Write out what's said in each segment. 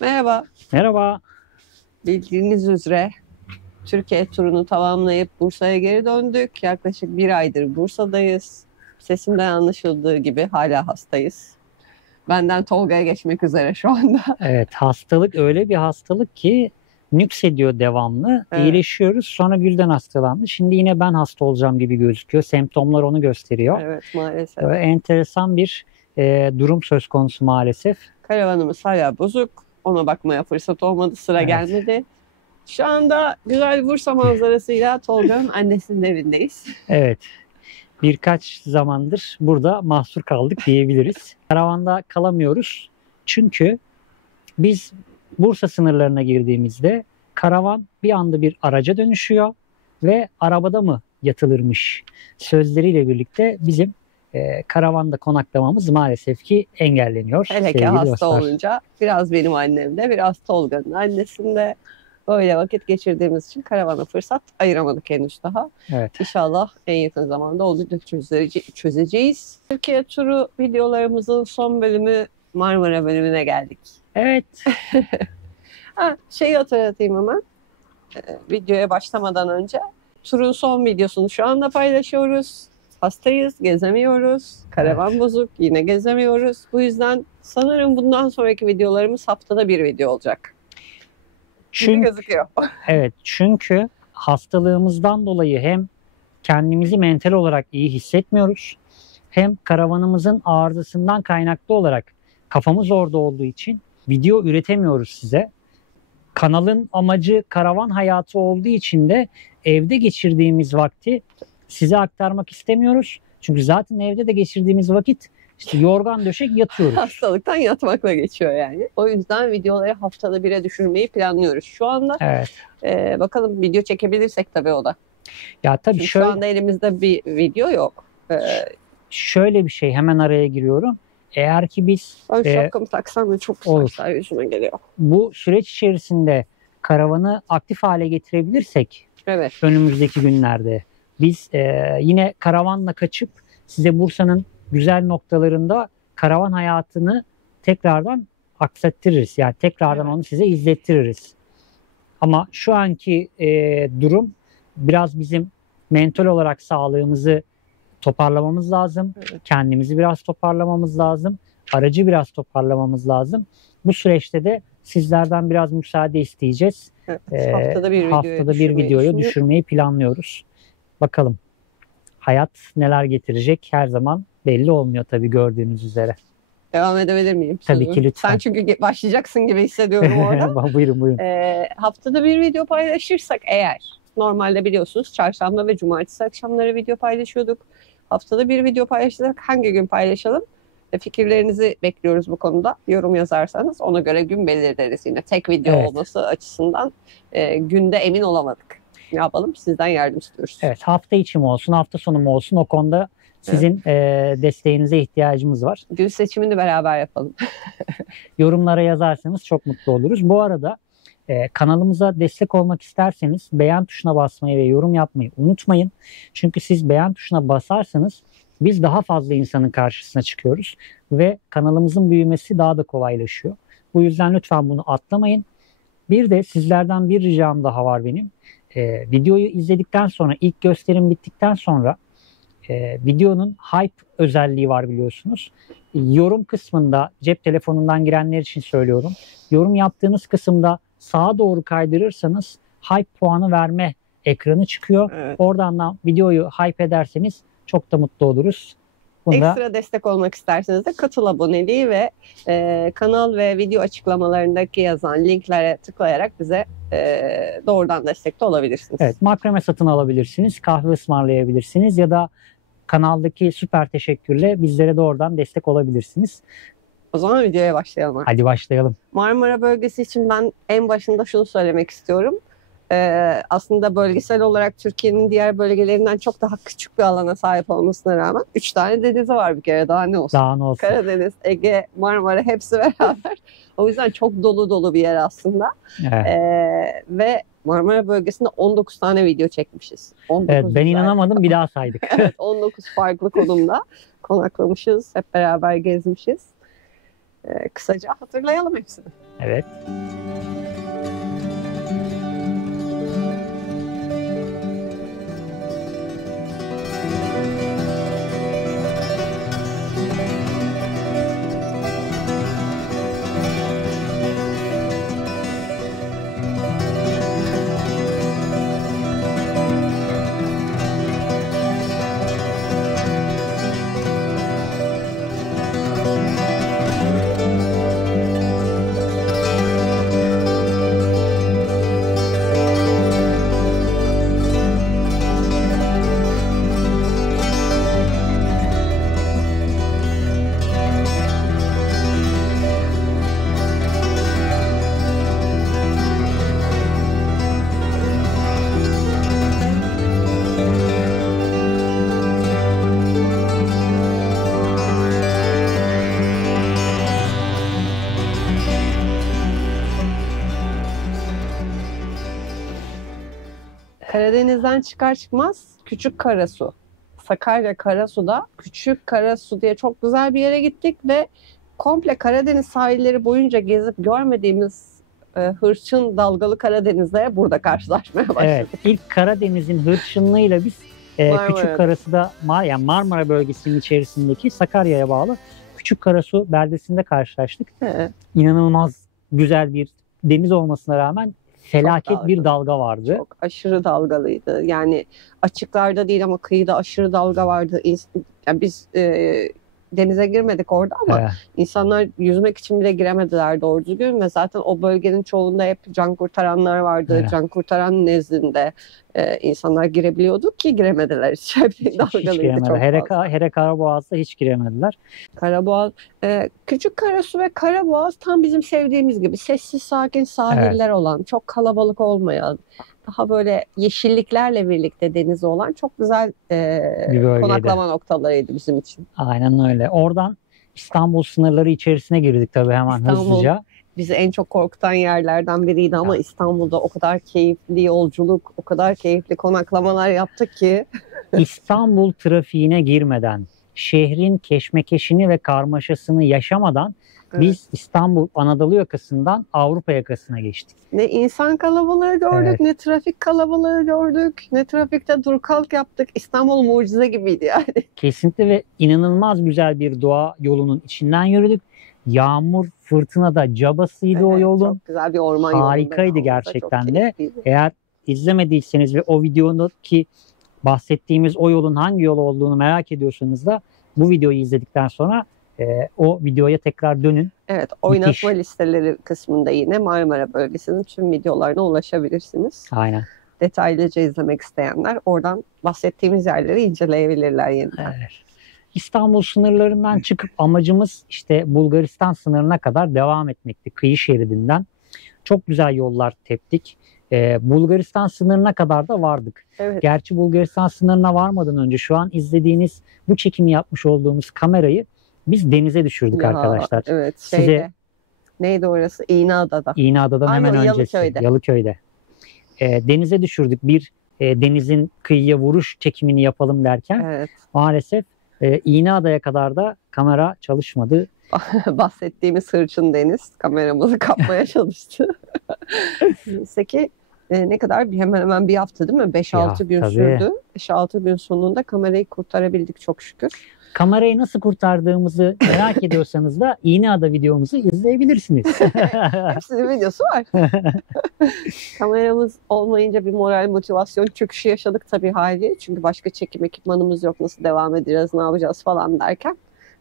Merhaba. Merhaba. Bildiğiniz üzere Türkiye turunu tamamlayıp Bursa'ya geri döndük. Yaklaşık bir aydır Bursa'dayız. Sesimden anlaşıldığı gibi hala hastayız. Benden Tolga'ya geçmek üzere şu anda. Evet, hastalık öyle bir hastalık ki nüksediyor devamlı. Evet, İyileşiyoruz, sonra birden hastalandı. Şimdi yine ben hasta olacağım gibi gözüküyor. Semptomlar onu gösteriyor. evet maalesef. Enteresan bir durum söz konusu maalesef. Karavanımız hala bozuk. Ona bakmaya fırsat olmadı, sıra Evet, gelmedi. Şu anda güzel Bursa manzarasıyla Tolga'nın annesinin evindeyiz. evet. Birkaç zamandır burada mahsur kaldık diyebiliriz. Karavanda kalamıyoruz. Çünkü biz Bursa sınırlarına girdiğimizde karavan bir anda bir araca dönüşüyor ve arabada mı yatılırmış sözleriyle birlikte bizim karavanda konaklamamız maalesef ki engelleniyor Hele ki sevgili hasta dostlar. olunca biraz benim annemde, biraz Tolga'nın annesinde böyle vakit geçirdiğimiz için karavana fırsat ayıramadık henüz daha. Evet. İnşallah en yakın zamanda onu da çözeceğiz. Türkiye turu videolarımızın son bölümü Marmara bölümüne geldik. Evet. Şeyi hatırlatayım hemen videoya başlamadan önce. Turun son videosunu şu anda paylaşıyoruz. Hastayız, gezemiyoruz. Karavan Evet. bozuk, yine gezemiyoruz. Bu yüzden sanırım bundan sonraki videolarımız haftada bir video olacak. Gibi Çünkü gözüküyor. çünkü hastalığımızdan dolayı hem kendimizi mental olarak iyi hissetmiyoruz, hem karavanımızın arızasından kaynaklı olarak kafamız orada olduğu için video üretemiyoruz size. Kanalın amacı karavan hayatı olduğu için de evde geçirdiğimiz vakti size aktarmak istemiyoruz. Çünkü zaten evde de geçirdiğimiz vakit işte yorgan döşek yatıyoruz. Hastalıktan yatmakla geçiyor yani. O yüzden videoları haftada bire düşürmeyi planlıyoruz. Şu anda Evet. bakalım video çekebilirsek tabii o da. Ya tabii Çünkü şöyle, şu anda elimizde bir video yok. şöyle bir şey, hemen araya giriyorum. Eğer ki biz Ben şapkamı taksam da çok olur. saçlar yüzüme geliyor. Bu süreç içerisinde karavanı aktif hale getirebilirsek Evet. önümüzdeki günlerde biz yine karavanla kaçıp size Bursa'nın güzel noktalarında karavan hayatını tekrardan aksettiririz. Yani tekrardan Evet. onu size izlettiririz. Ama şu anki durum biraz bizim mental olarak sağlığımızı toparlamamız lazım. Evet. Kendimizi biraz toparlamamız lazım. Aracı biraz toparlamamız lazım. Bu süreçte de sizlerden biraz müsaade isteyeceğiz. Evet. Haftada bir Videoya düşürmeyi planlıyoruz. Bakalım hayat neler getirecek her zaman belli olmuyor tabii gördüğünüz üzere. Devam edebilir miyim? Tabii ki lütfen. Sen çünkü başlayacaksın gibi hissediyorum orada. Buyurun buyurun. Haftada bir video paylaşırsak eğer, normalde biliyorsunuz çarşamba ve cumartesi akşamları video paylaşıyorduk. Haftada bir video paylaşırsak hangi gün paylaşalım? Fikirlerinizi bekliyoruz bu konuda. Yorum yazarsanız ona göre gün belirleriz yine. Tek video Evet. olması açısından günde emin olamadık. Ne yapalım? Sizden yardım istiyoruz. Evet, hafta içi mi olsun, hafta sonu mu olsun, o konuda sizin desteğinize ihtiyacımız var. Gün seçimini beraber yapalım. Yorumlara yazarsanız çok mutlu oluruz. Bu arada kanalımıza destek olmak isterseniz beğen tuşuna basmayı ve yorum yapmayı unutmayın. Çünkü siz beğen tuşuna basarsanız biz daha fazla insanın karşısına çıkıyoruz ve kanalımızın büyümesi daha da kolaylaşıyor. Bu yüzden lütfen bunu atlamayın. Bir de sizlerden bir ricam daha var benim. Videoyu izledikten sonra, ilk gösterim bittikten sonra videonun hype özelliği var biliyorsunuz. Yorum kısmında, cep telefonundan girenler için söylüyorum. Yorum yaptığınız kısımda sağa doğru kaydırırsanız hype puanı verme ekranı çıkıyor. Evet. Oradan da videoyu hype ederseniz çok da mutlu oluruz. Ekstra destek olmak isterseniz de katıl aboneliği ve kanal ve video açıklamalarındaki yazan linklere tıklayarak bize doğrudan destekte olabilirsiniz. Evet, makrame satın alabilirsiniz, kahve ısmarlayabilirsiniz ya da kanaldaki süper teşekkürle bizlere doğrudan destek olabilirsiniz. O zaman videoya başlayalım. Hadi başlayalım. Marmara bölgesi için ben en başında şunu söylemek istiyorum. Aslında bölgesel olarak Türkiye'nin diğer bölgelerinden çok daha küçük bir alana sahip olmasına rağmen 3 tane denizi var bir kere, daha ne olsun. Daha ne olsun. Karadeniz, Ege, Marmara hepsi beraber. O yüzden çok dolu dolu bir yer aslında. Evet. Ve Marmara bölgesinde 19 tane video çekmişiz. 19 Evet, ben inanamadım, bir daha saydık. Evet, 19 farklı konumda konaklamışız, hep beraber gezmişiz. Kısaca hatırlayalım hepsini. Evet. Karadeniz'den çıkar çıkmaz Küçük Karasu, Sakarya Karasu'da Küçük Karasu diye çok güzel bir yere gittik ve komple Karadeniz sahilleri boyunca gezip görmediğimiz hırçın dalgalı Karadeniz'le burada karşılaşmaya başladık. Evet, ilk Karadeniz'in hırçınlığıyla biz Küçük Karasu'da yani Marmara bölgesinin içerisindeki Sakarya'ya bağlı Küçük Karasu beldesinde karşılaştık. Evet. İnanılmaz güzel bir deniz olmasına rağmen felaket bir dalga vardı. Çok aşırı dalgalıydı. Yani açıklarda değil ama kıyıda aşırı dalga vardı. Yani biz denize girmedik orada ama insanlar yüzmek için bile giremediler doğru düzgün ve zaten o bölgenin çoğunda hep can kurtaranlar vardı. Can kurtaran nezdinde insanlar girebiliyordu ki giremediler. Hiç giremediler. Hele Karaboğaz'da hiç giremediler. Karaboğaz, Küçük Karasu ve Karaboğaz tam bizim sevdiğimiz gibi sessiz sakin sahiller olan, çok kalabalık olmayan, daha böyle yeşilliklerle birlikte denizi olan çok güzel konaklama noktalarıydı bizim için. Aynen öyle. Oradan İstanbul sınırları içerisine girdik tabii hemen hızlıca. Bizi en çok korkutan yerlerden biriydi ama İstanbul'da o kadar keyifli yolculuk, o kadar keyifli konaklamalar yaptık ki. İstanbul trafiğine girmeden, şehrin keşmekeşini ve karmaşasını yaşamadan biz İstanbul Anadolu yakasından Avrupa yakasına geçtik. Ne insan kalabalığı gördük, ne trafik kalabalığı gördük, ne trafikte dur kalk yaptık. İstanbul mucize gibiydi yani. Kesinlikle ve inanılmaz güzel bir doğa yolunun içinden yürüdük. Yağmur, fırtına da cabasıydı o yolun. Çok güzel bir orman yolu. Harikaydı gerçekten de. Eğer izlemediyseniz ve o videodaki bahsettiğimiz o yolun hangi yol olduğunu merak ediyorsanız da bu videoyu izledikten sonra o videoya tekrar dönün. Evet, oynatma listeleri kısmında yine Marmara bölgesinin tüm videolarına ulaşabilirsiniz. Aynen. Detaylıca izlemek isteyenler oradan bahsettiğimiz yerleri inceleyebilirler yeniden. Evet. İstanbul sınırlarından çıkıp amacımız işte Bulgaristan sınırına kadar devam etmekti. Kıyı şeridinden. Çok güzel yollar teptik. Bulgaristan sınırına kadar da vardık. Evet. Gerçi Bulgaristan sınırına varmadan önce şu an izlediğiniz bu çekimi yapmış olduğumuz kamerayı biz denize düşürdük arkadaşlar. Evet. Neydi orası? İğneada'da. İğneada'dan hemen öncesi. Yalıköy'de. Denize düşürdük. Bir denizin kıyıya vuruş çekimini yapalım derken maalesef İğneada'ya kadar da kamera çalışmadı. Bahsettiğimiz hırçın deniz kameramızı kapmaya çalıştı. Neyse ki ne kadar hemen hemen bir hafta değil mi? 5-6 gün sürdü. 5-6 gün sonunda kamerayı kurtarabildik çok şükür. Kamerayı nasıl kurtardığımızı merak ediyorsanız da İğneada videomuzu izleyebilirsiniz. Hepsinin videosu var. Kameramız olmayınca bir moral motivasyon çöküşü yaşadık tabii hali. Çünkü başka çekim ekipmanımız yok. Nasıl devam edeceğiz, ne yapacağız falan derken.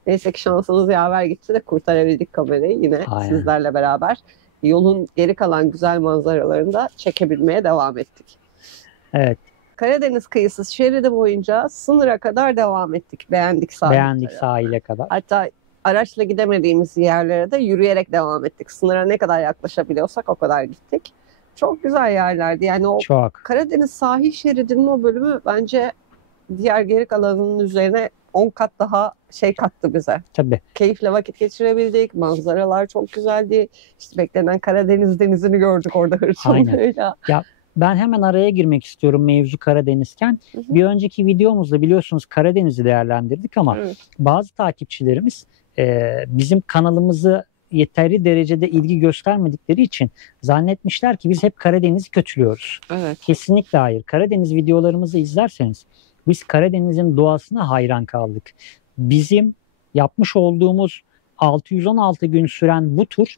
Neyse ki şansımız yaver gitti de kurtarabildik kamerayı yine sizlerle beraber. Yolun geri kalan güzel manzaralarını da çekebilmeye devam ettik. Evet. Karadeniz kıyısı şeridi boyunca sınıra kadar devam ettik. Beğendik sahile kadar. Hatta araçla gidemediğimiz yerlere de yürüyerek devam ettik. Sınıra ne kadar yaklaşabiliyorsak o kadar gittik. Çok güzel yerlerdi. Yani o Karadeniz sahil şeridinin o bölümü bence diğer geri kalanının üzerine 10 kat daha kattı bize. Tabii. Keyifle vakit geçirebildik. Manzaralar çok güzeldi. İşte beklenen Karadeniz denizini gördük orada hırçınlığıyla. Ya ben hemen araya girmek istiyorum mevzu Karadenizken. Bir önceki videomuzda biliyorsunuz Karadeniz'i değerlendirdik ama bazı takipçilerimiz bizim kanalımızı yeteri derecede ilgi göstermedikleri için zannetmişler ki biz hep Karadeniz'i kötülüyoruz. Evet. Kesinlikle hayır. Karadeniz videolarımızı izlerseniz biz Karadeniz'in doğasına hayran kaldık. Bizim yapmış olduğumuz 616 gün süren bu tur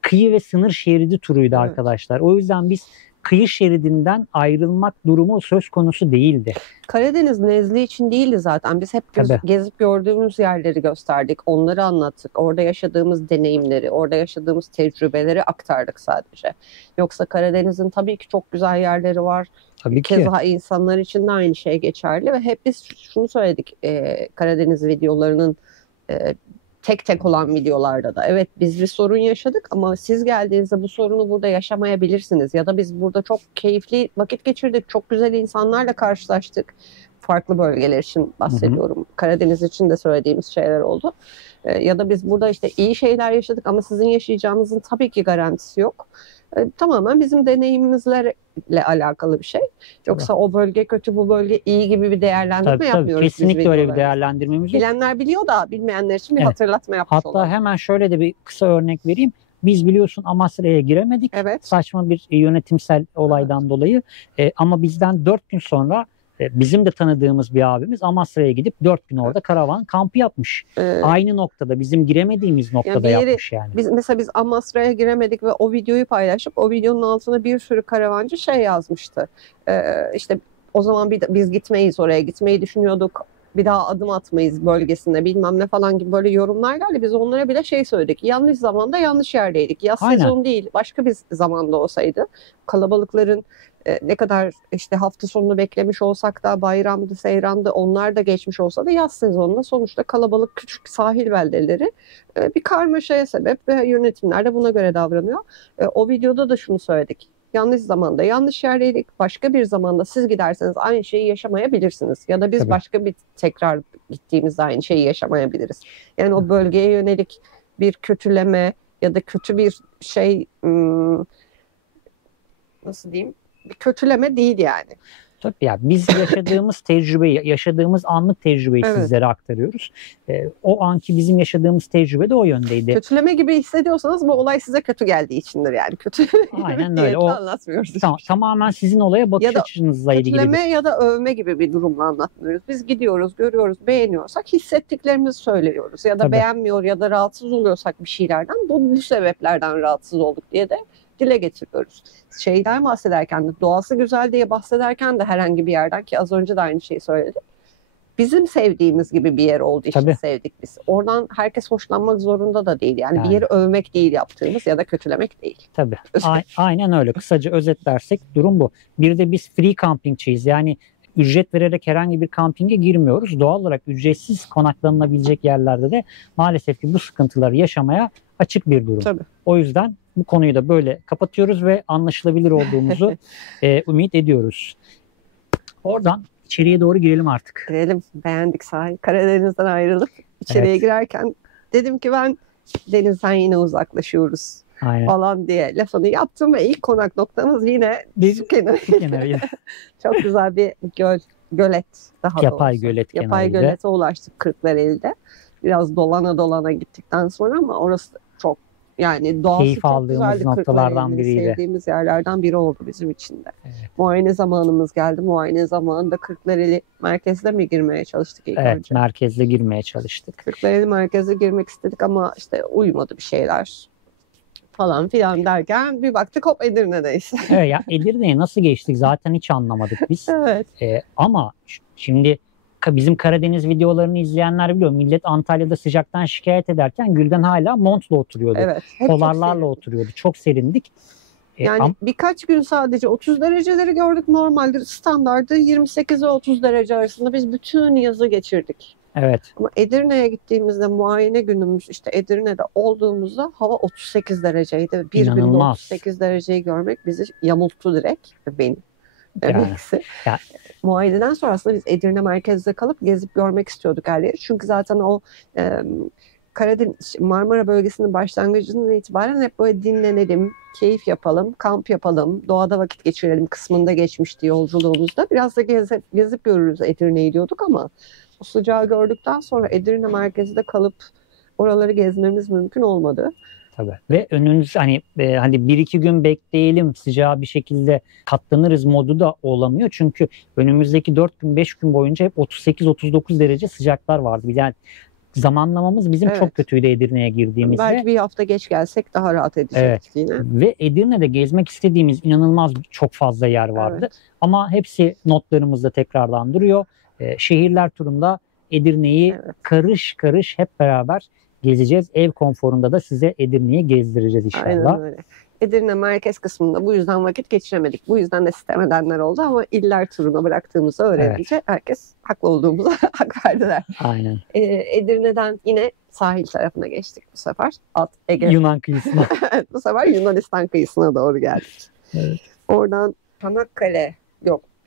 kıyı ve sınır şeridi turuydu Evet. arkadaşlar. O yüzden biz kıyı şeridinden ayrılmak durumu söz konusu değildi. Karadeniz nezli için değildi zaten. Biz hep Tabii. gezip gördüğümüz yerleri gösterdik. Onları anlattık. Orada yaşadığımız deneyimleri, orada yaşadığımız tecrübeleri aktardık sadece. Yoksa Karadeniz'in tabii ki çok güzel yerleri var. Tabii ki. Keza insanlar için de aynı şey geçerli ve hep biz şunu söyledik Karadeniz videolarının tek tek olan videolarda da. Evet, biz bir sorun yaşadık ama siz geldiğinizde bu sorunu burada yaşamayabilirsiniz. Ya da biz burada çok keyifli vakit geçirdik. Çok güzel insanlarla karşılaştık. Farklı bölgeler için bahsediyorum. Karadeniz için de söylediğimiz şeyler oldu. Ya da biz burada işte iyi şeyler yaşadık ama sizin yaşayacağınızın tabii ki garantisi yok. Tamamen bizim deneyimimizle alakalı bir şey. Yoksa o bölge kötü, bu bölge iyi gibi bir değerlendirme yapmıyoruz. Kesinlikle biz öyle bir videolarda. değerlendirmemiz yok. Bilenler biliyor da bilmeyenler için bir Evet. hatırlatma yapmış Hatta olalım. hemen şöyle de bir kısa örnek vereyim. Biz biliyorsun Amasra'ya giremedik. Evet. Saçma bir yönetimsel olaydan dolayı. Ama bizden 4 gün sonra bizim de tanıdığımız bir abimiz Amasra'ya gidip 4 gün orada karavan kampı yapmış. Aynı noktada, bizim giremediğimiz noktada yapmış yani. Biz Amasra'ya giremedik ve o videoyu paylaşıp o videonun altına bir sürü karavancı şey yazmıştı. İşte o zaman biz gitmeyiz, oraya gitmeyi düşünüyorduk. Bir daha adım atmayız bölgesinde bilmem ne falan gibi böyle yorumlar geldi. Biz onlara bile şey söyledik. Yanlış zamanda yanlış yerdeydik. Yaz Aynen. sezonu değil, başka bir zamanda olsaydı kalabalıkların ne kadar işte hafta sonunu beklemiş olsak da bayramdı, seyrandı onlar da geçmiş olsa da yaz sezonunda sonuçta kalabalık küçük sahil beldeleri bir karmaşaya sebep ve yönetimler de buna göre davranıyor. O videoda da şunu söyledik. Yanlış zamanda yanlış yerdeydik. Başka bir zamanda siz giderseniz aynı şeyi yaşamayabilirsiniz. Ya da biz Tabii. başka bir tekrar gittiğimizde aynı şeyi yaşamayabiliriz. Yani o bölgeye yönelik bir kötüleme ya da kötü bir şey nasıl diyeyim? Bir kötüleme değil yani. Tabii ya, biz yaşadığımız tecrübeyi, yaşadığımız anlık tecrübeyi Evet. sizlere aktarıyoruz. O anki bizim yaşadığımız tecrübe de o yöndeydi. Kötüleme gibi hissediyorsanız bu olay size kötü geldiği içindir yani. Aynen diye öyle. de anlatmıyoruz. Tamamen sizin olaya bakış Ya da açınızla ilgili bir. Kötüleme ya da övme gibi bir durumla anlatmıyoruz. Biz gidiyoruz, görüyoruz, beğeniyorsak hissettiklerimizi söylüyoruz. Ya da Tabii. beğenmiyor ya da rahatsız oluyorsak bir şeylerden bu sebeplerden rahatsız olduk diye de dile getiriyoruz. Şeyden bahsederken de doğası güzel diye bahsederken de herhangi bir yerden ki az önce de aynı şeyi söyledik. Bizim sevdiğimiz gibi bir yer olduğu için Tabii. sevdik biz. Oradan herkes hoşlanmak zorunda da değil. Yani bir Yani. yeri övmek değil yaptığımız ya da kötülemek değil. Tabii. Aynen öyle. Kısaca özetlersek durum bu. Bir de biz free campingçiyiz. Yani ücret vererek herhangi bir kampinge girmiyoruz. Doğal olarak ücretsiz konaklanılabilecek yerlerde de maalesef ki bu sıkıntıları yaşamaya açık bir durum. Tabii. O yüzden bu konuyu da böyle kapatıyoruz ve anlaşılabilir olduğumuzu ümit ediyoruz. Oradan içeriye doğru girelim artık. Girelim. Beğendik sahil. Karadeniz'den ayrılıp içeriye Evet. girerken dedim ki ben denizden yine uzaklaşıyoruz Aynen. falan diye lafını yaptım ve ilk konak noktamız yine su kenarı. Kenarıyla. Çok güzel bir gölet daha Yapay doğrusu. gölet Yapay kenarıyla. gölete ulaştık Kırklareli'de. Biraz dolana dolana gittikten sonra ama orası çok yani doğası Keyif çok aldığımız güzeldi. noktalardan Kırklareli'nin biriydi. sevdiğimiz yerlerden biri oldu bizim için de. Evet. Muayene zamanımız geldi. Muayene zamanında Kırklareli merkezde mi girmeye çalıştık ilk Evet, önce? merkezde girmeye çalıştık. Kırklareli merkeze girmek istedik ama işte uymadı bir şeyler falan filan derken bir baktık hop Edirne'deyiz. Evet ya, Edirne'ye nasıl geçtik zaten hiç anlamadık biz. Evet. Ama şimdi bizim Karadeniz videolarını izleyenler biliyor. Millet Antalya'da sıcaktan şikayet ederken Gülden hala montla oturuyordu. Evet. Hep çok Polarlarla serin. oturuyordu. Çok serindik. Yani birkaç gün sadece 30 dereceleri gördük. Normalde standardı 28 ve 30 derece arasında biz bütün yazı geçirdik. Evet. Ama Edirne'ye gittiğimizde muayene günümüz işte Edirne'de olduğumuzda hava 38 dereceydi. Bir günde İnanılmaz. 38 dereceyi görmek bizi yamulttu direkt. Benim. Yani. Eksi. Ya. Muayeneden sonra aslında biz Edirne merkezde kalıp gezip görmek istiyorduk her yeri. Çünkü zaten o Karadeniz, Marmara bölgesinin başlangıcından itibaren hep böyle dinlenelim, keyif yapalım, kamp yapalım, doğada vakit geçirelim kısmında geçmişti yolculuğumuzda. Biraz da gezip görürüz Edirne'yi diyorduk ama o sıcağı gördükten sonra Edirne merkezde kalıp oraları gezmemiz mümkün olmadı. Tabii. Ve önünüz hani 1-2 gün bekleyelim sıcağı bir şekilde katlanırız modu da olamıyor. Çünkü önümüzdeki 4 gün 5 gün boyunca hep 38-39 derece sıcaklar vardı. Yani zamanlamamız bizim Evet. çok kötüydü Edirne'ye girdiğimizde. Belki bir hafta geç gelsek daha rahat edecektik yine. Ve Edirne'de gezmek istediğimiz inanılmaz çok fazla yer vardı. Evet. Ama hepsi notlarımızda tekrardan duruyor. Şehirler turunda Edirne'yi karış karış hep beraber gezeceğiz. Ev konforunda da size Edirne'yi gezdireceğiz inşallah. Aynen öyle. Edirne merkez kısmında bu yüzden vakit geçiremedik. Bu yüzden de sitem edenler oldu ama iller turuna bıraktığımızı öğrenince herkes haklı olduğumuza hak verdiler. Aynen. Edirne'den yine sahil tarafına geçtik bu sefer. Alt Ege. Yunan kıyısına. Bu sefer Yunanistan kıyısına doğru geldik. Evet. Oradan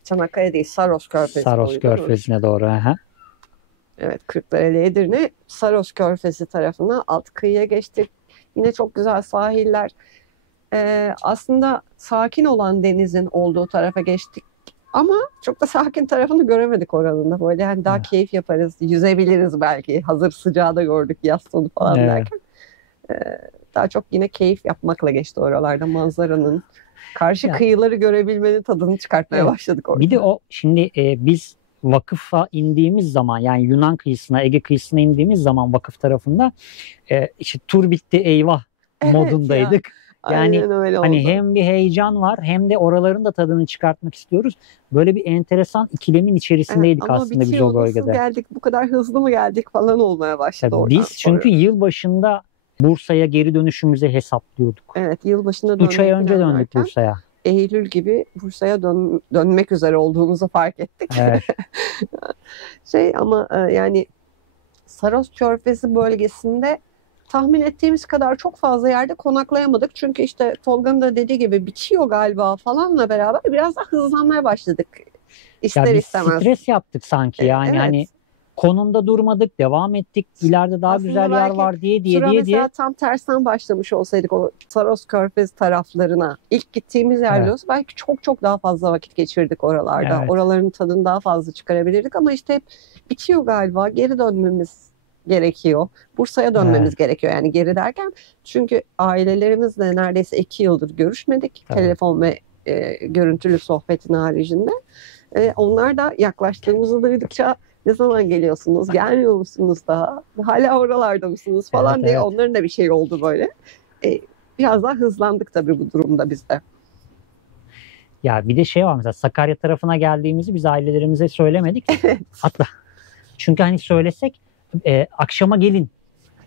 Çanakkale değil, Saros Körfezi. Saros Körfezi'ne doğru. Aha. Evet, Kırklareli Edirne, Saros Körfezi tarafına alt kıyıya geçtik. Yine çok güzel sahiller. Aslında sakin olan denizin olduğu tarafa geçtik. Ama çok da sakin tarafını göremedik oranın da. Böyle yani daha keyif yaparız, yüzebiliriz belki. Hazır sıcağı da gördük yaz sonu falan derken. Daha çok yine keyif yapmakla geçti oralarda manzaranın. Karşı kıyıları görebilmenin tadını çıkartmaya başladık orada. Bir de o şimdi biz vakıfa indiğimiz zaman yani Yunan kıyısına, Ege kıyısına indiğimiz zaman vakıf tarafında işte tur bitti eyvah modundaydık. Yani hani hem bir heyecan var hem de oraların da tadını çıkartmak istiyoruz. Böyle bir enteresan ikilemin içerisindeydik aslında biz o bölgede. Nasıl geldik, bu kadar hızlı mı geldik falan olmaya başladı oradan. Biz çünkü yılbaşında Bursa'ya geri dönüşümüze hesaplıyorduk. Evet, yılbaşında 3 ay önce döndük Bursa'ya. Eylül gibi Bursa'ya dönmek üzere olduğumuzu fark ettik. Evet. Ama yani Saros Körfezi bölgesinde tahmin ettiğimiz kadar çok fazla yerde konaklayamadık. Çünkü işte Tolga'nın da dediği gibi bitiyor galiba falanla beraber biraz daha hızlanmaya başladık. İster istemez. Stres yaptık sanki yani hani konumda durmadık, devam ettik. İleride daha aslında güzel yer var diye. Mesela tam tersten başlamış olsaydık o Saros Körfezi taraflarına ilk gittiğimiz yerde olsa belki çok çok daha fazla vakit geçirdik oralarda. Evet. Oraların tadını daha fazla çıkarabilirdik ama işte hep bitiyor galiba. Geri dönmemiz gerekiyor. Bursa'ya dönmemiz gerekiyor yani geri derken. Çünkü ailelerimizle neredeyse 2 yıldır görüşmedik. Telefon ve görüntülü sohbetin haricinde. Onlar da yaklaştığımızı duydukça ne zaman geliyorsunuz? Gelmiyor musunuz daha? Hala oralarda mısınız falan diye onların da bir şey oldu böyle. Biraz daha hızlandık tabii bu durumda biz de. Ya bir de şey var mesela Sakarya tarafına geldiğimizi biz ailelerimize söylemedik. Hatta çünkü hani söylesek akşama gelin,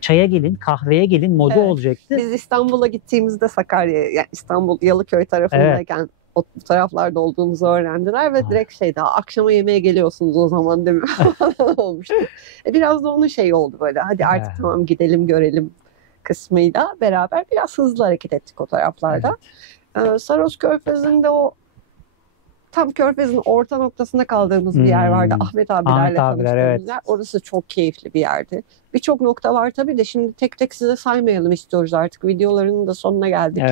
çaya gelin, kahveye gelin modu olacaktı. Biz İstanbul'a gittiğimizde Sakarya, yani İstanbul Yalıköy tarafındayken o taraflarda olduğumuzu öğrendiler ve direkt daha akşama yemeğe geliyorsunuz o zaman değil mi falan olmuştu. Biraz da onun şeyi oldu böyle hadi artık tamam gidelim görelim kısmıyla beraber biraz hızlı hareket ettik o taraflarda. Saros Körfezi'nde o tam Körfez'in orta noktasında kaldığımız bir yer vardı. Ahmet abilerle tanıştığımız yer. Orası çok keyifli bir yerdi. Birçok nokta var tabii de şimdi tek tek size saymayalım istiyoruz artık. Videolarının da sonuna geldik.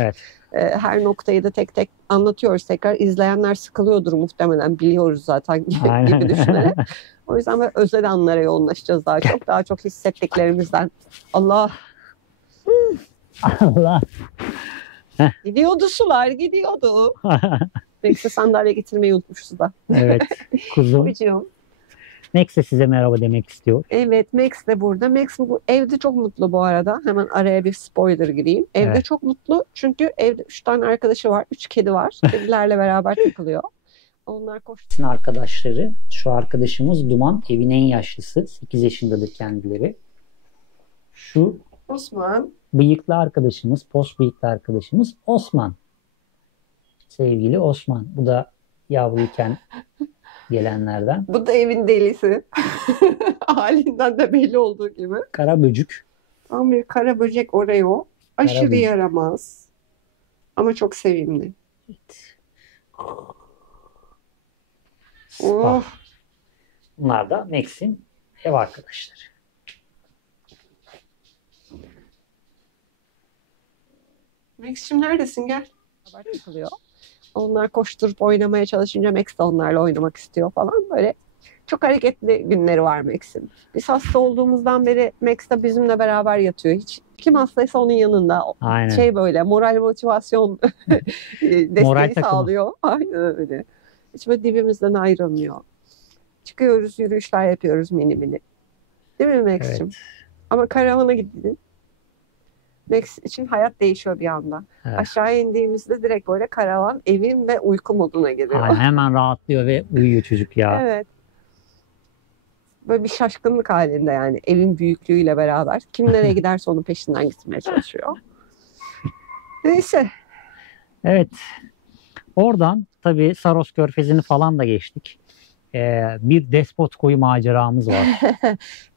Her noktayı da tek tek anlatıyoruz. Tekrar izleyenler sıkılıyordur muhtemelen. Biliyoruz zaten gibi düşünerek. O yüzden böyle özel anlara yoğunlaşacağız daha çok. Daha çok hissettiklerimizden. Allah. Allah. Gidiyordu sular, gidiyordu. Neyse sandalye getirmeyi unutmuşuz da. Evet, kuzum. Max de size merhaba demek istiyor. Evet, Max de burada. Max evde çok mutlu bu arada. Hemen araya bir spoiler gireyim. Evde çok mutlu çünkü evde 3 tane arkadaşı var, 3 kedi var. Kedilerle beraber takılıyor. Onlar koştu. Arkadaşları, şu arkadaşımız Duman, evin en yaşlısı. 8 yaşındadır kendileri. Şu Osman. Bıyıklı arkadaşımız, pos bıyıklı arkadaşımız Osman. Sevgili Osman. Bu da yavruyken gelenlerden. Bu da evin delisi. Halinden de belli olduğu gibi. Kara böcük. Tam bir kara böcek Oreo. Aşırı yaramaz. Ama çok sevimli. Oh. Bunlar da Max'in ev arkadaşları. Max'cim neredesin? Gel. Onlar koşturup oynamaya çalışınca Max de onlarla oynamak istiyor falan. Böyle Çok hareketli günleri var Max'in. Biz hasta olduğumuzdan beri Max de bizimle beraber yatıyor. Hiç kim hastaysa onun yanında. Aynen. Şey böyle moral motivasyon Moral desteği takımı. sağlıyor. Aynen öyle. Hiç böyle dibimizden ayrılmıyor. Çıkıyoruz, yürüyüşler yapıyoruz mini mini. Değil mi Max'cim? Evet. Ama karavana gidin. Max için hayat değişiyor bir anda. Evet. Aşağı indiğimizde direkt böyle karavan, evim ve uyku moduna giriyor. Aynen, hemen rahatlıyor ve uyuyor çocuk ya. Evet. Böyle bir şaşkınlık halinde yani evin büyüklüğüyle beraber. Kim nereye giderse onun peşinden gitmeye çalışıyor. Neyse. Evet. Oradan tabii Saros Körfezi'ni falan da geçtik. Bir despot koyu maceramız var.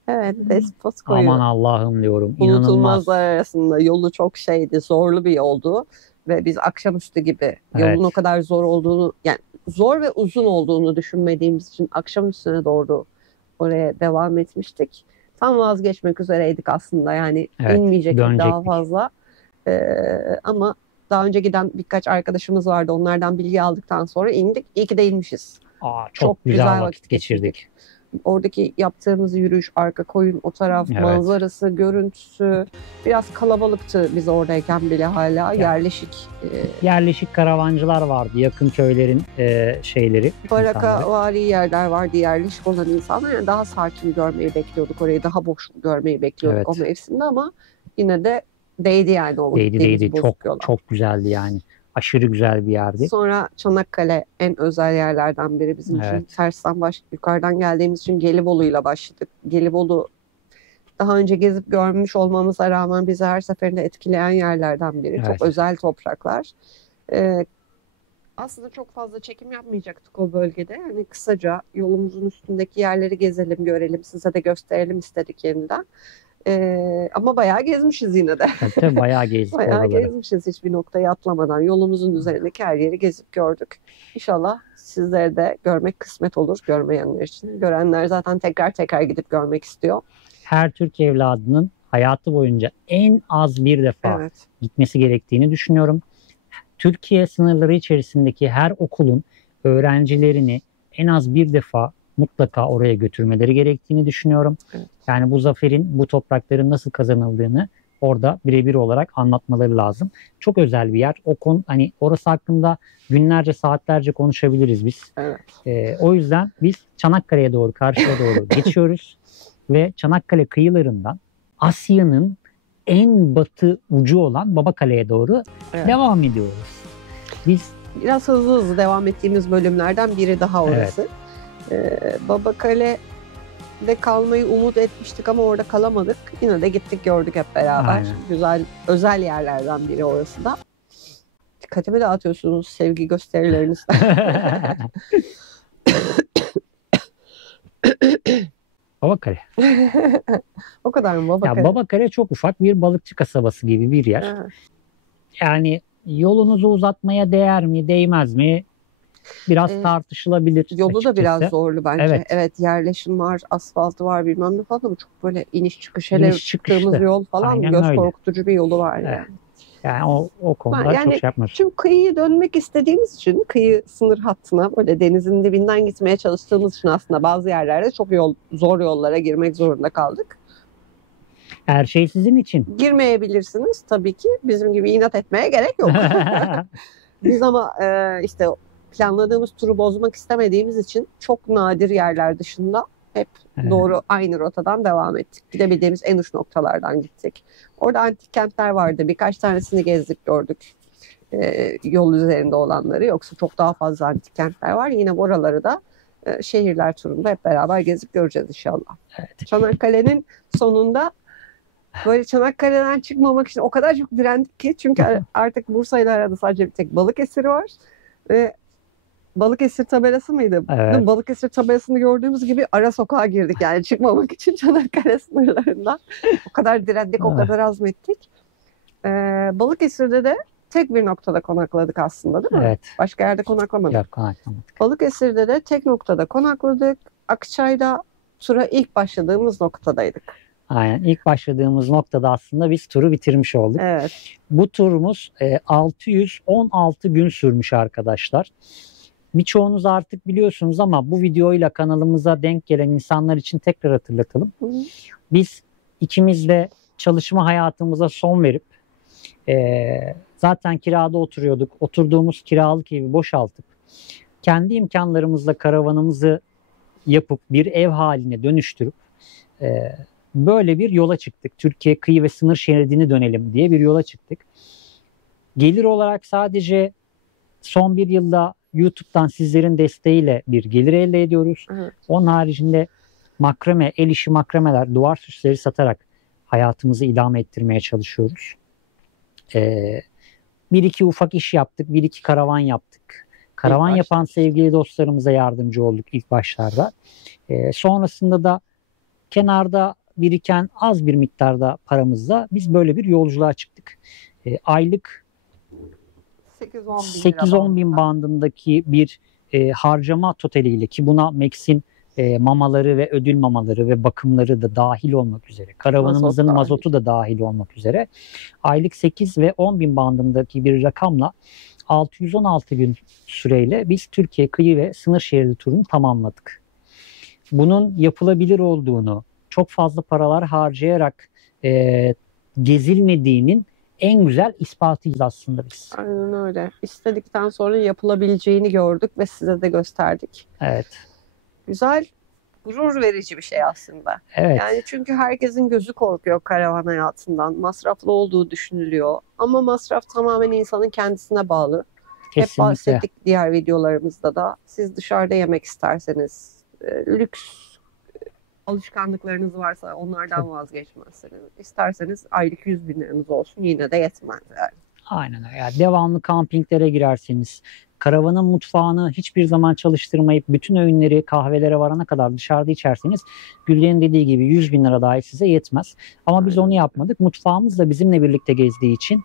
Evet, despot koyu. Aman Allah'ım diyorum. İnanılmaz. Unutulmazlar arasında. Yolu çok şeydi, zorlu bir yoldu. Ve biz akşamüstü gibi yolun Evet. o kadar zor olduğunu, yani zor ve uzun olduğunu düşünmediğimiz için akşamüstüne doğru oraya devam etmiştik. Tam vazgeçmek üzereydik aslında, yani Evet, inmeyecektik daha dönecektik. fazla. Ama daha önce giden birkaç arkadaşımız vardı. Onlardan bilgi aldıktan sonra indik. İyi ki de inmişiz. Çok güzel vakit geçirdik. Oradaki yaptığımız yürüyüş, arka koyun, o taraf, Evet. manzarası, görüntüsü. Biraz kalabalıktı biz oradayken bile hala. Yerleşik. Yerleşik karavancılar vardı. Yakın köylerin şeyleri. insanları. Barakavari yerler vardı, yerleşik olan insanlar. Yani daha sakin görmeyi bekliyorduk orayı. Daha boş görmeyi bekliyorduk Evet. o mevsimde ama yine de değdi yani o gittiğimiz Değdi. bozuk yola. Çok güzeldi yani. Aşırı güzel bir yerdi. Sonra Çanakkale en özel yerlerden biri bizim için. Evet. Tersten yukarıdan geldiğimiz için Gelibolu'yla başladık. Gelibolu daha önce gezip görmüş olmamıza rağmen bizi her seferinde etkileyen yerlerden biri. Evet. Çok özel topraklar. Aslında çok fazla çekim yapmayacaktık o bölgede. Yani kısaca yolumuzun üstündeki yerleri gezelim, görelim, size de gösterelim istedik yeniden. Ama bayağı gezmişiz yine de. Tabii bayağı gezdik Bayağı oraları. gezmişiz hiçbir noktayı atlamadan. Yolumuzun üzerindeki her yeri gezip gördük. İnşallah sizlere de görmek kısmet olur görmeyenler için. Görenler zaten tekrar tekrar gidip görmek istiyor. Her Türk evladının hayatı boyunca en az bir defa Evet. gitmesi gerektiğini düşünüyorum. Türkiye sınırları içerisindeki her okulun öğrencilerini en az bir defa mutlaka oraya götürmeleri gerektiğini düşünüyorum. Evet. Yani bu zaferin, bu toprakların nasıl kazanıldığını orada birebir olarak anlatmaları lazım. Çok özel bir yer. Hani orası hakkında günlerce, saatlerce konuşabiliriz biz. Evet. O yüzden biz Çanakkale'ye doğru, karşıya doğru geçiyoruz ve Çanakkale kıyılarından Asya'nın en batı ucu olan Babakale'ye doğru Evet. devam ediyoruz. Biz Biraz hızlı devam ettiğimiz bölümlerden biri daha orası. Babakale'de kalmayı umut etmiştik ama orada kalamadık. Yine de gittik, gördük hep beraber. Aynen. Güzel, özel yerlerden biri orası da. Dikkatimi dağıtıyorsunuz sevgi gösterilerinizle. Babakale. O kadar mı Babakale? Ya Babakale çok ufak bir balıkçı kasabası gibi bir yer. Evet. Yani yolunuzu uzatmaya değer mi, değmez mi? Biraz tartışılabilir Yolu da açıkçası. biraz zorlu bence. Evet. Evet, yerleşim var, asfaltı var bilmem ne falan ama çok böyle iniş çıkış, İniş hele çıkışlı. çıktığımız yol falan Aynen göz öyle. korkutucu bir yolu var yani. Evet. Yani o konuda Yani çok şey yapmıyoruz. Çünkü kıyıya dönmek istediğimiz için, kıyı sınır hattına böyle denizin dibinden gitmeye çalıştığımız için aslında bazı yerlerde çok zor yollara girmek zorunda kaldık. Her şey sizin için. Girmeyebilirsiniz tabii ki. Bizim gibi inat etmeye gerek yok. Biz ama işte planladığımız turu bozmak istemediğimiz için çok nadir yerler dışında hep Evet. doğru aynı rotadan devam ettik. Gidebildiğimiz en uç noktalardan gittik. Orada antik kentler vardı. Birkaç tanesini gezdik, gördük. Yol üzerinde olanları. Yoksa çok daha fazla antik kentler var. Yine oraları da şehirler turunda hep beraber gezip göreceğiz inşallah. Evet. Çanakkale'nin sonunda böyle Çanakkale'den çıkmamak için o kadar çok direndik ki. Çünkü artık Bursa ile arada sadece bir tek Balıkesir var. Ve Balıkesir tabelası mıydı? Evet. Balıkesir tabelasını gördüğümüz gibi ara sokağa girdik yani çıkmamak için Çanakkale sınırlarından. O kadar direndik, o kadar azmettik. Balıkesir'de de tek bir noktada konakladık aslında, değil mi? Evet. Başka yerde konaklamadık. Yok, konaklamadık. Balıkesir'de de tek noktada konakladık. Akçay'da tura ilk başladığımız noktadaydık. Aynen. İlk başladığımız noktada aslında biz turu bitirmiş olduk. Evet. Bu turumuz 616 gün sürmüş arkadaşlar. Birçoğunuz artık biliyorsunuz ama bu videoyla kanalımıza denk gelen insanlar için tekrar hatırlatalım. Biz ikimiz de çalışma hayatımıza son verip zaten kirada oturuyorduk. Oturduğumuz kiralık evi boşaltıp kendi imkanlarımızla karavanımızı yapıp bir ev haline dönüştürüp böyle bir yola çıktık. Türkiye kıyı ve sınır şeridini dönelim diye bir yola çıktık. Gelir olarak sadece son bir yılda YouTube'dan sizlerin desteğiyle bir gelir elde ediyoruz. Evet. Onun haricinde makrame, el işi makrameler, duvar süsleri satarak hayatımızı idame ettirmeye çalışıyoruz. Bir iki ufak iş yaptık, bir iki karavan yaptık. Karavan yapan sevgili dostlarımıza yardımcı olduk ilk başlarda. Sonrasında da kenarda biriken az bir miktarda paramızla biz böyle bir yolculuğa çıktık. Aylık 8-10 bin bandındaki bir harcama totaliyle, ki buna Max'in mamaları ve ödül mamaları ve bakımları da dahil olmak üzere, karavanımızın mazotu da dahil olmak üzere aylık 8 ve 10 bin bandındaki bir rakamla 616 gün süreyle biz Türkiye kıyı ve sınır şeridi turunu tamamladık. Bunun yapılabilir olduğunu, çok fazla paralar harcayarak gezilmediğinin en güzel ispatıyız aslında biz. Aynen öyle. İstedikten sonra yapılabileceğini gördük ve size de gösterdik. Evet. Güzel, gurur verici bir şey aslında. Evet. Yani çünkü herkesin gözü korkuyor karavan hayatından. Masraflı olduğu düşünülüyor. Ama masraf tamamen insanın kendisine bağlı. Kesinlikle. Hep bahsettik diğer videolarımızda da. Siz dışarıda yemek isterseniz, lüks alışkanlıklarınız varsa onlardan vazgeçmezsiniz. İsterseniz aylık 100 bin liranız olsun, yine de yetmez yani. Aynen öyle. Yani devamlı kampinglere girerseniz, karavanın mutfağını hiçbir zaman çalıştırmayıp bütün öğünleri kahvelere varana kadar dışarıda içerseniz, Gülden'in dediği gibi 100 bin lira dahi size yetmez. Ama biz onu yapmadık. Mutfağımız da bizimle birlikte gezdiği için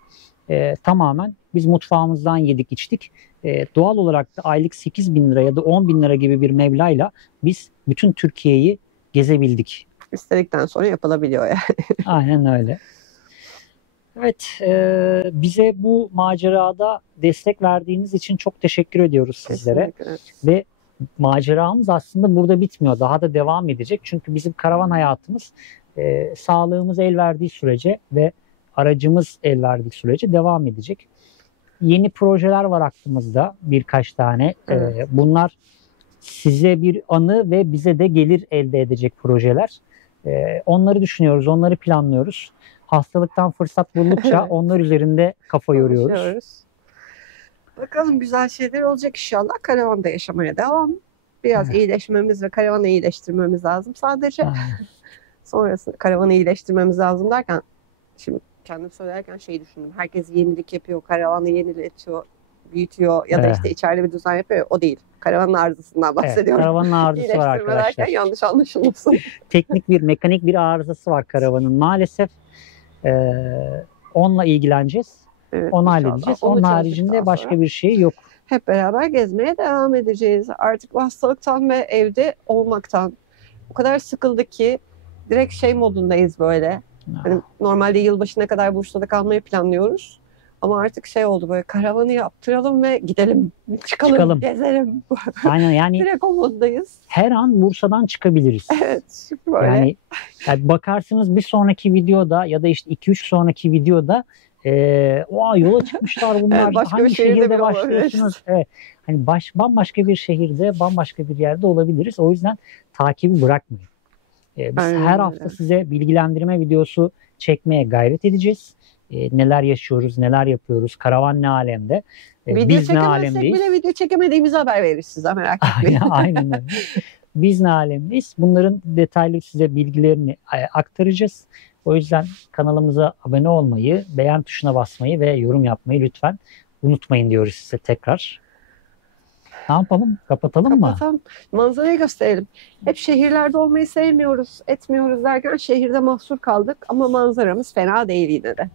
tamamen biz mutfağımızdan yedik içtik. Doğal olarak da aylık 8 bin lira ya da 10 bin lira gibi bir meblağla biz bütün Türkiye'yi gezebildik. İstedikten sonra yapılabiliyor yani. Aynen öyle. Evet, bize bu macerada destek verdiğiniz için çok teşekkür ediyoruz sizlere. Kesinlikle. Ve maceramız aslında burada bitmiyor. Daha da devam edecek. Çünkü bizim karavan hayatımız sağlığımız el verdiği sürece ve aracımız el verdiği sürece devam edecek. Yeni projeler var aklımızda, birkaç tane. Evet. Bunlar size bir anı ve bize de gelir elde edecek projeler. Onları düşünüyoruz, onları planlıyoruz. Hastalıktan fırsat buldukça onlar üzerinde kafa yoruyoruz. Bakalım, güzel şeyler olacak inşallah. Karavanda yaşamaya devam. Biraz iyileşmemiz ve karavanı iyileştirmemiz lazım sadece. Sonrasında karavanı iyileştirmemiz lazım derken, şimdi kendim söylerken şey düşündüm. Herkes yenilik yapıyor, karavanı yeniletiyor, büyütüyor ya da işte içeride bir düzen yapıyor. O değil. Karavanın arızasından bahsediyorum. Evet, karavanın arızası var arkadaşlar. Yanlış anlaşılmasın. Teknik bir, mekanik bir arızası var karavanın maalesef. Onunla ilgileneceğiz. Evet, onu inşallah. halledeceğiz. Onun haricinde başka bir şey yok. Hep beraber gezmeye devam edeceğiz. Artık bu hastalıktan ve evde olmaktan o kadar sıkıldık ki direkt şey modundayız böyle. Hani normalde yılbaşına kadar Bursa'da kalmayı planlıyoruz. Ama artık şey oldu, böyle karavanı yaptıralım ve gidelim. Çıkalım. Gezelim. Aynen, yani direkt o moddayız. Her an Bursa'dan çıkabiliriz. Evet. Böyle. Yani bakarsınız bir sonraki videoda ya da işte 2-3 sonraki videoda yola çıkmışlar bunlar. Başka hangi bir şehirde başlıyorsunuz? Evet. Hani bambaşka bir şehirde, bambaşka bir yerde olabiliriz. O yüzden takibi bırakmayın. Biz her hafta size bilgilendirme videosu çekmeye gayret edeceğiz. Neler yaşıyoruz, neler yapıyoruz, karavan ne alemde, biz ne alemdeyiz. Bile video çekemediğimizi haber veririz size, merak etmeyin. Aynen öyle. Biz ne alemdeyiz. Bunların detaylı size bilgilerini aktaracağız. O yüzden kanalımıza abone olmayı, beğen tuşuna basmayı ve yorum yapmayı lütfen unutmayın diyoruz size tekrar. Ne yapalım? Kapatalım mı? Manzarayı gösterelim. Hep şehirlerde olmayı sevmiyoruz, etmiyoruz derken şehirde mahsur kaldık ama manzaramız fena değil yine de.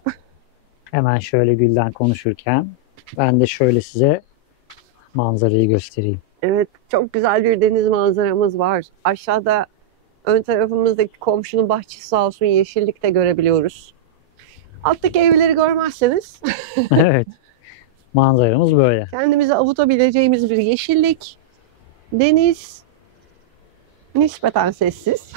Hemen şöyle Gülden konuşurken ben de şöyle size manzarayı göstereyim. Evet, çok güzel bir deniz manzaramız var. Aşağıda ön tarafımızdaki komşunun bahçesi sağ olsun, yeşillik de görebiliyoruz. Alttaki evleri görmezseniz. Evet. Manzaramız böyle. Kendimizi avutabileceğimiz bir yeşillik. Deniz. Nispeten sessiz.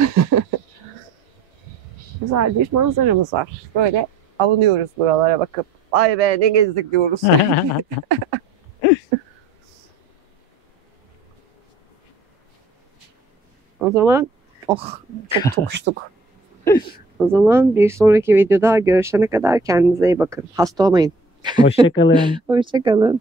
Güzel bir manzaramız var. Böyle avunuyoruz buralara bakıp. Ay be ne gezdik diyoruz. O zaman çok tokuştuk. O zaman bir sonraki videoda görüşene kadar kendinize iyi bakın. Hasta olmayın. Hoşça kalın. Hoşça kalın.